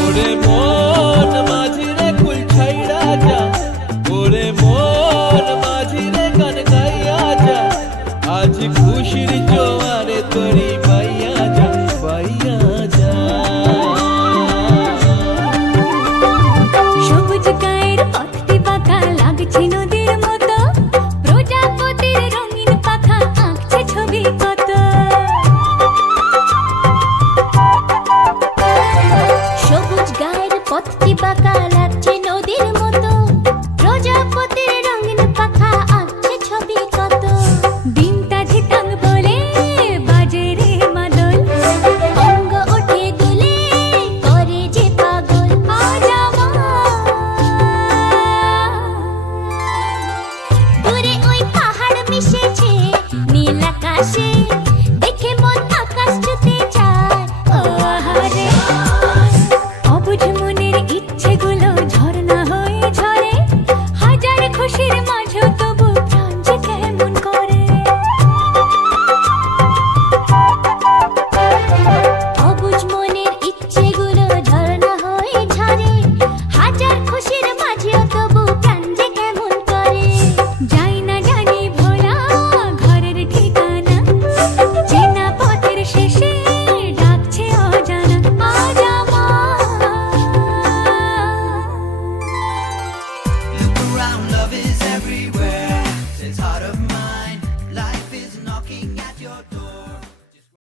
ওরে মন মাঝিরে কুল ছাইড়া যা, ওরে মন মাঝিরে গান গাইয়া যা, আজ খুশির জোয়ারে তোরি বাইয়া যা, বাইয়া যা। সবুজ গায়ের পথটি বাঁকা লাগছে নদীর মতো, প্রজাপতির রঙিন পাখা আঁকছে ছবি কত। সবুজ গায়ের পথটি বাঁকা লাগছে নদীর মতো, প্রজাপতির রঙিন পাখা আঁকছে ছবি কত। দিনটা ধিতাং বলে বাজে রে মাদল, অঙ্গ ওঠে দুলে করে যে পাগল। আজ দূরে ওই পাহাড় মিশেছে নীল আকাশে, দেখে মন আকাশ ছুতে চায়। ও আহারে অবুঝ মনের ইচ্ছেগুলো ঝরনা হয়ে ঝরে, হাজার খুশির মাঝেও তবু প্রাণ যে কেমন করে। অবুঝ মনের ইচ্ছেগুলো ঝরনা হয়ে ঝরে, হাজার খুশির মাঝেও তবু প্রাণ যে কেমন করে। যাই না জানি ভোলা ঘরের ঠিকানা, চেনা পথের শেষে ডাকছে অজানা। আজ Look around, love is everywhere. It's heart of mine. Life is knocking at your door.